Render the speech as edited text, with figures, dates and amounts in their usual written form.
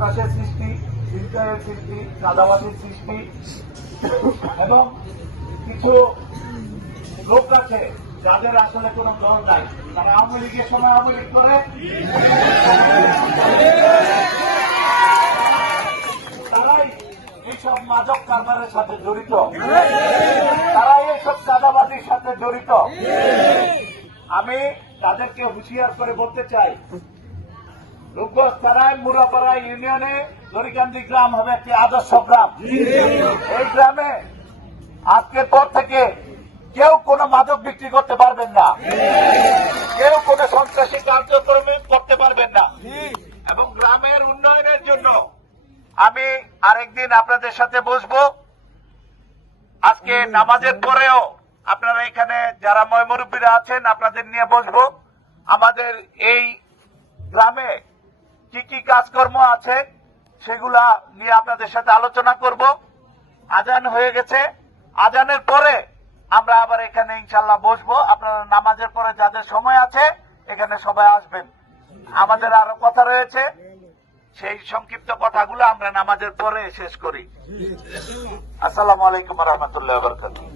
সন্ত্রাসের সৃষ্টি, ছিনতাইয়ের সৃষ্টি, চাঁদাবাজির সৃষ্টি এবং কিছু লোক আছে যাদের আসলে কোনো দল নাই, তারা আওয়ামী লীগের সময় আওয়ামী লীগ করে, তারাই এইসব মাদক কারবারের সাথে জড়িত, তারাই এইসব চাঁদাবাজির সাথে জড়িত। আমি তাদেরকে হুঁশিয়ার করে বলতে চাই, রূপগঞ্জ থানায় মুরাপাড়া ইউনিয়নে দড়িকান্দি গ্রাম হবে একটি আদর্শ গ্রাম। এই গ্রামে আজকের পর থেকে কেউ কোনো মাদক বিক্রি করতে পারবেন না, কেউ কোনো সন্ত্রাসী কার্যক্রম করতে পারবেন না। এবং গ্রামের উন্নয়নের জন্য আমি আরেকদিন আপনাদের সাথে বসবো। আজকে নামাজের পরেও আপনারা এখানে যারা ময়মুরব্বীরা আছেন আপনাদের নিয়ে বসবো। আমাদের এই গ্রামে কি কি কাজকর্ম আছে সেগুলা নিয়ে আপনাদের সাথে আলোচনা করব। আজান হয়ে গেছে, আজানের পরে আমরা আবার এখানে ইনশাল্লাহ বসবো। আপনারা নামাজের পরে যাদের সময় আছে এখানে সবাই আসবেন। আমাদের আরো কথা রয়েছে, সেই সংক্ষিপ্ত কথাগুলো আমরা নামাজের পরে শেষ করি। আসসালামু আলাইকুম ওয়া রাহমাতুল্লাহি ওয়া বারাকাতুহু।